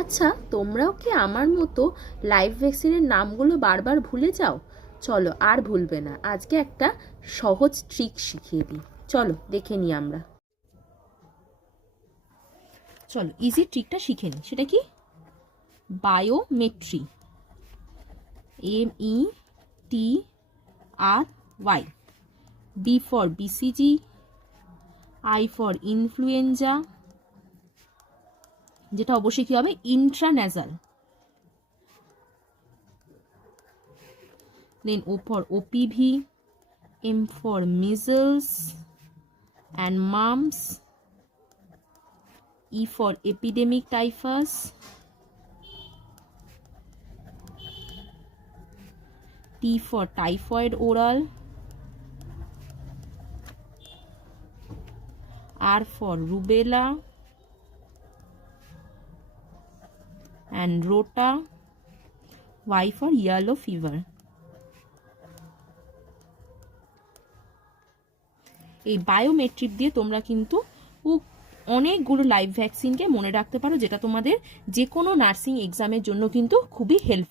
আচ্ছা, তোমরাও কি আমার মতো লাইভ ভ্যাকসিনের নামগুলো বারবার ভুলে যাও? চলো, আর ভুলবে না। আজকে একটা সহজ ট্রিক শিখিয়ে দিই, চলো দেখে নিই আমরা। চলো ইজি ট্রিকটা শিখে নিই। সেটা কি? Biometry, METRY। B for BCG, I for influenza, যেটা অবশ্যই কি হবে, ইন্ট্রান্যাজাল। দেন O for OPV, M for measles and mumps, E for epidemic typhus, T for typhoid oral, R for rubella and rota, Y for yellow fever। এই বায়োমেট্রিক দিয়ে তোমরা কিন্তু অনেকগুলো লাইভ ভ্যাকসিনকে মনে রাখতে পারো, যেটা তোমাদের যে কোনো নার্সিং এক্সামের জন্য কিন্তু খুবই হেল্প